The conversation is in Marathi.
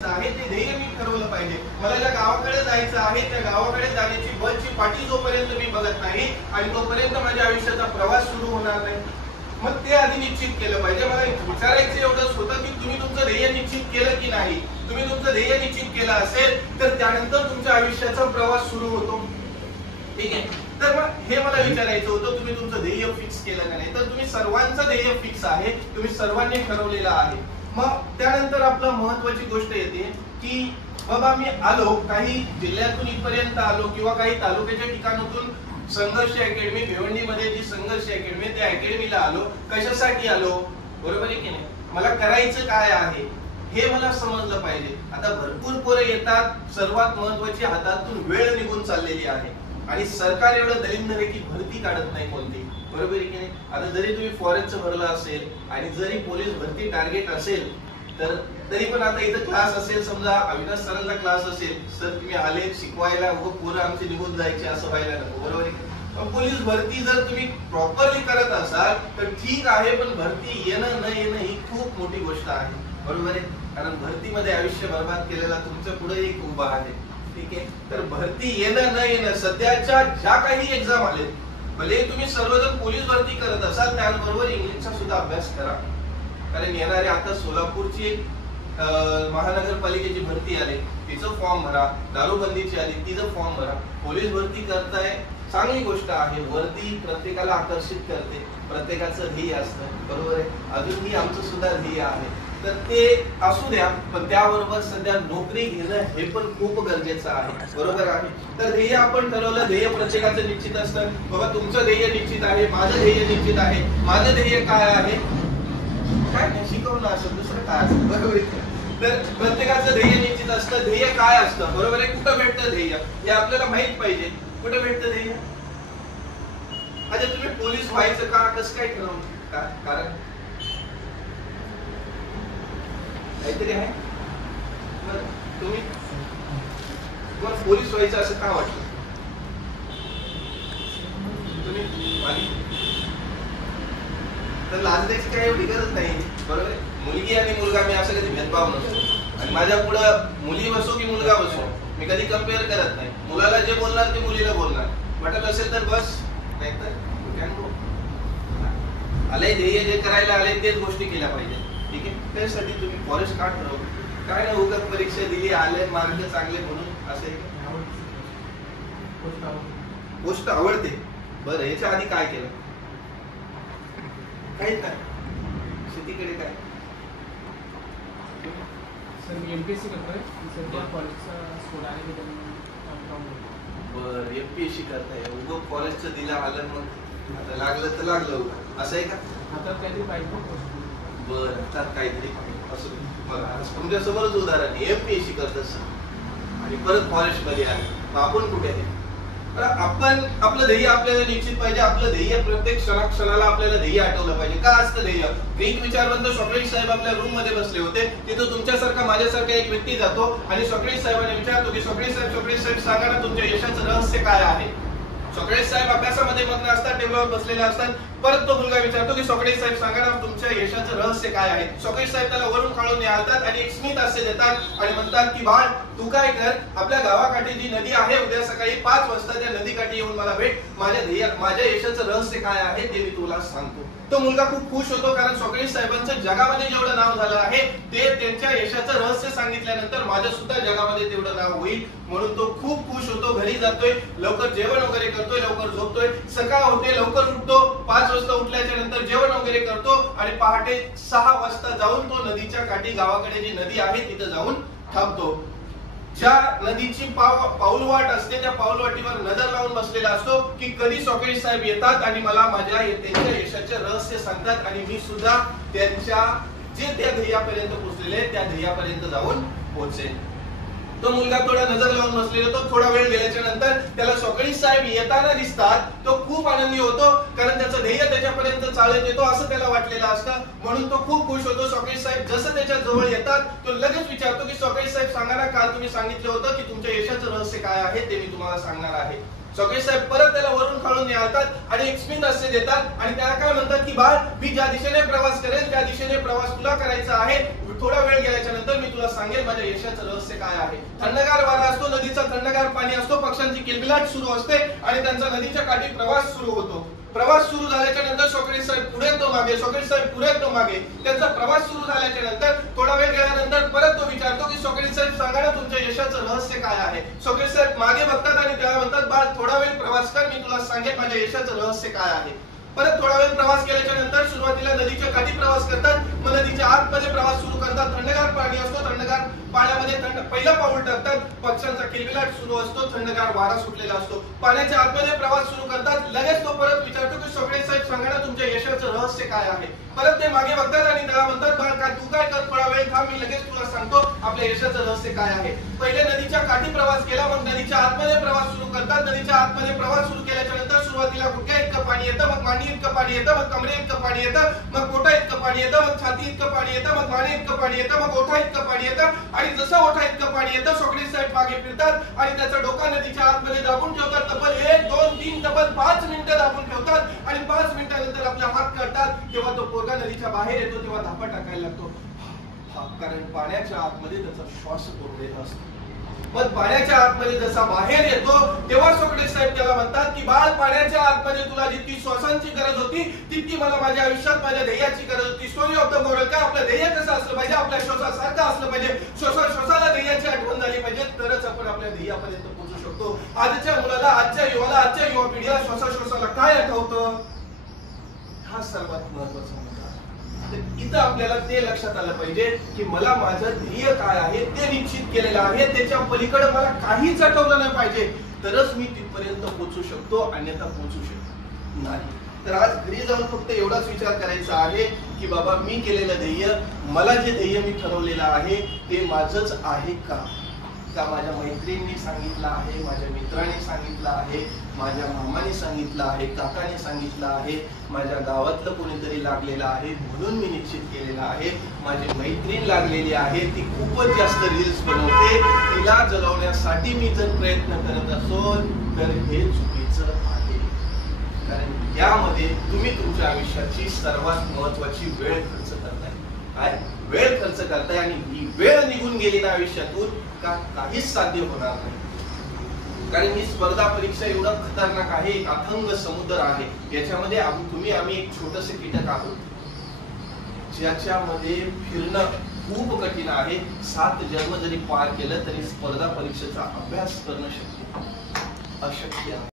आहे ते ध्येय मी ठरवलं पाहिजे. मला ज्या गावाकडे जायचं आहे त्या गावाकडे जाण्याची बसची पाटी जोपर्यंत मी बघत नाही आणि तोपर्यंत माझ्या आयुष्याचा प्रवास सुरू होणार नाही. मग ते आधी निश्चित केलं पाहिजे. मला विचारायचं एवढंच होतं की तुम्ही तुमचं ध्येय निश्चित केलं की नाही. तुम्ही तुमचं ध्येय निश्चित केलं असेल तर त्यानंतर तुमच्या आयुष्याचा प्रवास सुरू होतो. ठीक आहे. तर मग हे मला विचारायचं होतं, तुम्ही तुमचं ध्येय फिक्स केलं का नाही. तर तुम्ही सर्वांचं ध्येय फिक्स आहे, तुम्ही सर्वांनी ठरवलेलं आहे. मग त्यानंतर आपलं महत्वाची गोष्ट येते की बाबा मी आलो, काही जिल्ह्यातून इथपर्यंत आलो किंवा काही तालुक्याच्या ठिकाणातून संघर्ष अकॅडमी भिवंडीमध्ये जी संघर्ष अकॅडमी त्या अकॅडमीला आलो. कशासाठी आलो, बरोबर आहे की नाही. मला करायचं काय आहे हे मला समजलं पाहिजे. आता भरपूर पोरं येतात, सर्वात महत्वाची हातातून वेळ निघून चाललेली आहे आणि सरकार एवढं दलिंदर आहे की भरती काढत नाही कोणती, बरोबर आहे की नाही. आता जरी तुम्ही फॉरेस्टचं भरलं असेल आणि जरी पोलीस भरती टार्गेट असेल तर तरी पण आता इथं क्लास असेल, समजा अविनाश सरांचा क्लास असेल, सर तुम्ही आले शिकवायला व पोरं आमचे निघून जायचे असं व्हायला नको, बरोबर आहे. पण पोलीस भरती जर तुम्ही प्रॉपरली करत असाल तर ठीक आहे, पण भरती येणं न येणं ही खूप मोठी गोष्ट आहे, बरोबर आहे. कारण भरतीमध्ये आयुष्य बर्बाद केलेला तुमच्या पुढे एक उभा आहे. ठीक आहे. तर भरती येणं न येणं, सध्याच्या ज्या काही एक्झाम आले, भले तुम्ही सर्वजण पोलीस भरती करत असाल त्याचबरोबर इंग्लिशचा सुद्धा अभ्यास करा. कारण येणारे आता सोलापूरची एक महानगरपालिकेची भरती आली, तिचं फॉर्म भरा. दारूबंदीची आली, तिचं फॉर्म भरा. पोलीस भरती करताय, चांगली गोष्ट आहे. वर्दी प्रत्येकाला आकर्षित करते, प्रत्येकाचं ध्येय असतं, बरोबर आहे. अजूनही आमचं सुद्धा ध्येय आहे, तर ते असू द्या. पण त्याबरोबर सध्या नोकरी घेणं हे पण खूप गरजेचं आहे, बरोबर आहे. तर ध्येय आपण ठरवलं, ध्येय प्रत्येकाचं निश्चित असतं. बाबा तुमचं ध्येय निश्चित आहे, माझं ध्येय निश्चित आहे. माझं ध्येय काय आहे, काय नाही शिकवणं असं, दुसरं काय असतं, बरोबर. तर प्रत्येकाचं ध्येय निश्चित असतं. ध्येय काय असतं, बरोबर आहे. कुठं भेटतं ध्येय हे आपल्याला माहित पाहिजे. कुठं भेटतं ध्येय. आता तुम्ही पोलीस व्हायचं का, कसं काय ठरवलं, कारण काहीतरी आहे. तुम्ही तुम्हाला पोलीस व्हायचं असं का वाटतं, तुम्ही तर लाजण्याची काही एवढी गरज नाही, बरोबर आहे. मुलगी आणि मुलगा मी असं कधी भेदभाव नसतो आणि माझ्या पुढं मुली बसो की मुलगा बसो मी कधी कम्पेअर करत नाही. मुलाला जे बोलणार ते मुलीला बोलणार, वाटत असेल तर बस, नाहीतर आले ध्येय जे करायला आले तेच गोष्टी केल्या पाहिजे. ठीक आहे. त्यासाठी तुम्ही फॉरेस्ट का ठरवलं, काय नाही उगाच परीक्षा दिली आले मार्क चांगले म्हणून असे गोष्ट आवडते. बरं याच्या आधी काय केलं, काहीच नाही. शेतीकडे काय, सर एमपीएससी करतोय, सध्या कॉलेजचा स्कोर आहे की बरं एमपीएससी करताय, उगं कॉलेजचं दिलं आलं मग आता लागलं तर लागलं असं आहे का. हातात काहीतरी पाहिजे. बरं हातात काहीतरी असं बघा तुमच्या समोरच उदाहरण एमपीएससी करत आणि परत फॉरेस्ट मध्ये आले, आपण कुठे आहे. आपण आपलं ध्येय आपल्याला निश्चित पाहिजे. आपलं ध्येय प्रत्येक क्षणाला आपल्याला ध्येय आठवलं पाहिजे. का असतं ध्येय. ग्रीक विचारवंत सॉक्रेटिस साहेब आपल्या रूम मध्ये बसले होते, तिथं तुमच्यासारखा माझ्यासारखा एक व्यक्ती जातो आणि सॉक्रेटिस साहेबांना विचारतो की सॉक्रेटिस साहेब सांगा ना तुमच्या यशाचं रहस्य काय आहे. सॉक्रेटिस साहेब अभ्यासामध्ये मग्न असतात, टेबलवर बसलेले असतात. परत तो मुलगा विचारतो की सॉक्रेटिस साहेब सांगा ना तुमच्या यशाचं रहस्य काय आहे. सॉक्रेटिस साहेब त्याला वरून खाळून निहाळतात आणि एक स्मित हास्य देतात आणि म्हणतात की बाळ तू काय कर, आपल्या गावाकाठी जी नदी आहे उद्या सकाळी 5 वाजता त्या नदीकाठी येऊन मला भेट. माझ्या यशाचं रहस्य काय आहे ते मी तुला सांगतो. तो मुलगा खूप खुश होतो, कारण सॉक्रेटिस साहेबांचं जगामध्ये जेवढं नाव झालं आहे ते त्यांच्या यशाचं रहस्य सांगितल्यानंतर माझ्या सुद्धा जगामध्ये तेवढं नाव होईल, म्हणून तो खूप खुश होतो. घरी जातोय, लवकर जेवण वगैरे करतोय, लवकर झोपतोय. सकाळ होते, लवकर उठतो. 5 वाजता उठल्याच्या नंतर जेवण वगैरे करतो आणि पहाटे 6 वाजता जाऊन तो नदीच्या काठी, गावाकडे जी नदी आहे तिथं जाऊन थांबतो. ज्या नदीची पाऊलवाट असते त्या पाऊलवाटीवर नजर लावून बसलेला असतो की कधी सॉक्रेटिस साहेब येतात आणि मला त्यांच्या यशाचे रहस्य सांगतात आणि मी सुद्धा त्यांच्या त्या ध्येयापर्यंत पोहोचलेले त्या ध्येयापर्यंत जाऊन पोहोचेन. तो मुलगा थोडा नजर लावून बसलेला, तो थोडा वेळ गेल्याच्या नंतर त्याला सॉक्रेटिस साहेब येताना दिसतात. तो खूप आनंदी होतो, कारण त्याचं ध्येय त्याच्यापर्यंत चालत येतो असं त्याला वाटलेलं असतं, म्हणून तो खूप खुश होतो. सॉक्रेटिस साहेब जसं त्याच्या जवळ येतात तो लगेच विचारतो की सॉक्रेटिस साहेब सांगा ना, काल तुम्ही सांगितलं होतं की तुमच्या यशाचं रहस्य काय आहे ते मी तुम्हाला सांगणार आहे. सॉक्रेटिस साहेब परत त्याला वरून खाळून निहाळतात आणि एक स्मित हास्य देतात आणि त्याला काय म्हणतात की बाळ मी ज्या दिशेने प्रवास करेन त्या दिशेने प्रवास तुला करायचा आहे. थोडा वेळ गेल्याच्या नंतर मी तुला सांगेल माझ्या यशाचं रहस्य काय आहे. थंडगार वारा असतो, नदीचा थंडगार पाणी असतो, पक्ष्यांची किलबिलाट सुरू असते आणि त्यांचा नदीच्या काठी प्रवास सुरू होतो. प्रवास सुरू झाल्याच्या नंतर सोकडी साहेब पुढे तो मागे, सोकडी साहेब पुढे तो मागे. त्यांचा प्रवास सुरू झाल्याच्या नंतर थोडा वेळ गेल्यानंतर परत तो विचारतो की सोकडी साहेब सांगा ना तुमच्या यशाचं रहस्य काय आहे. सोकडी साहेब मागे बघतात आणि त्याला म्हणतात बाळ थोडा वेळ प्रवास कर, मी तुला सांगेन माझ्या यशाचं रहस्य काय आहे. परत थोडा वेळ प्रवास केल्याच्या नंतर सुरुवातीला नदीच्या काठी प्रवास करतात, मग नदीच्या आतमध्ये प्रवास सुरू करतात. थंडगार पाणी असतो, थंडगार पाण्यामध्ये पहिला पाऊल टाकतात, पक्ष्यांचा किलबिलाट सुरू असतो, थंडगार वारा सुटलेला असतो. पाण्याच्या आतमध्ये प्रवास सुरू करतात. लगेच तो परत विचारतो की सोकडी साहेब सांगा ना तुमच्या यशाचं रहस्य काय आहे. परत ते मागे बघतात आणि त्याला म्हणतात बाळ काय तू काय कर, थोडा वेळ थांब, मी लगेच तुला सांगतो आपल्या यशाचं रहस्य काय आहे. पहिले नदीच्या काठी प्रवास केला, मग नदीच्या आतमध्ये प्रवास सुरू करतात. नदीच्या आतमध्ये प्रवास सुरू केल्याच्या नंतर सुरुवातीला गुडघ्या इतकं पाणी येतं, मग मांडी इतकं पाणी येतं, मग कमरे इतकं पाणी येतं, मग पोटा इतकं पाणी येतं, मग छाती इतकं पाणी येतं, मग माने इतकं पाणी येतं, मग ओठा इतकं पाणी येतं. आणि जसं ओठा इतकं पाणी येतं सोकडी साहेब मागे फिरतात आणि त्याचा डोका नदीच्या आतमध्ये दाबून ठेवतात. तब्बल 1 2 3 तब्बल 5 मिनिटं दाबून ठेवतात आणि 5 मिनिटानंतर आपला हात काढतात. तेव्हा तो पोरगा नदीच्या बाहेर येतो, तेव्हा धापा टाकायला लागतो. कारण पाण्याच्या आतमध्ये त्याचा श्वास कोरलेला असतो. पण पाण्याच्या आतमध्ये जसा बाहेर येतो तेव्हा सोकडी साहेब त्याला म्हणतात की बाळ पाण्याच्या आतमध्ये तुला जितकी श्वासांची गरज होती तितकी मला माझ्या आयुष्यात माझ्या ध्येयाची गरज होती. स्टोरी ऑफ द मॉरल काय आपलं ध्येय कसं असलं पाहिजे, आपल्या श्वासासारखं असलं पाहिजे, श्वासाला ध्येयाची आठवण झाली पाहिजे, तरच आपण आपल्या ध्येयापर्यंत पोहोचू शकतो. आजच्या मुलाला, आजच्या युवाला, आजच्या युवा पिढीला श्वासाला काय आठवतं, हा सर्वात महत्वाचा. इथं आपल्याला ते लक्षात आलं पाहिजे की मला माझं ध्येय काय आहे ते निश्चित केलेलं आहे, त्याच्या पलीकडे मला काहीच आठवलं नाही पाहिजे, तरच मी तिथपर्यंत पोहोचू शकतो, अन्यथा पोहोचू शकतो नाही. तर आज घरी जाऊन फक्त एवढाच विचार करायचा आहे की बाबा मी केलेलं ध्येय, मला जे ध्येय मी ठरवलेलं आहे ते माझंच आहे का माझ्या मैत्रिणींनी सांगितलं आहे, माझ्या मित्रांनी सांगितलं आहे, माझ्या मामाने सांगितलं आहे, काकाने सांगितलं आहे, माझ्या गावातलं कोणीतरी लागलेलं आहे म्हणून मी निश्चित केलेलं आहे. माझी मैत्रीण लागलेली आहे, ती खूपच जास्त रील्स बनवते, तिला जगवण्यासाठी मी जर प्रयत्न करत असो तर हे चुकीचं आहे. कारण यामध्ये तुम्ही तुमच्या आयुष्याची सर्वात महत्वाची वेळ खर्च करताय. काय वेळ खर्च करताय आणि ही वेळ निघून गेली ना आयुष्यातून का काहीच साध्य होणार नाही. कारण ही स्पर्धा परीक्षा एवढं खतरनाक आहे, एक अथंग समुद्र आहे. याच्यामध्ये आम्ही एक छोटस कीटक आहोत ज्याच्यामध्ये फिरणं खूप कठीण आहे. 7 जन्म जरी पार केलं तरी स्पर्धा परीक्षेचा अभ्यास करणं अशक्य आहे.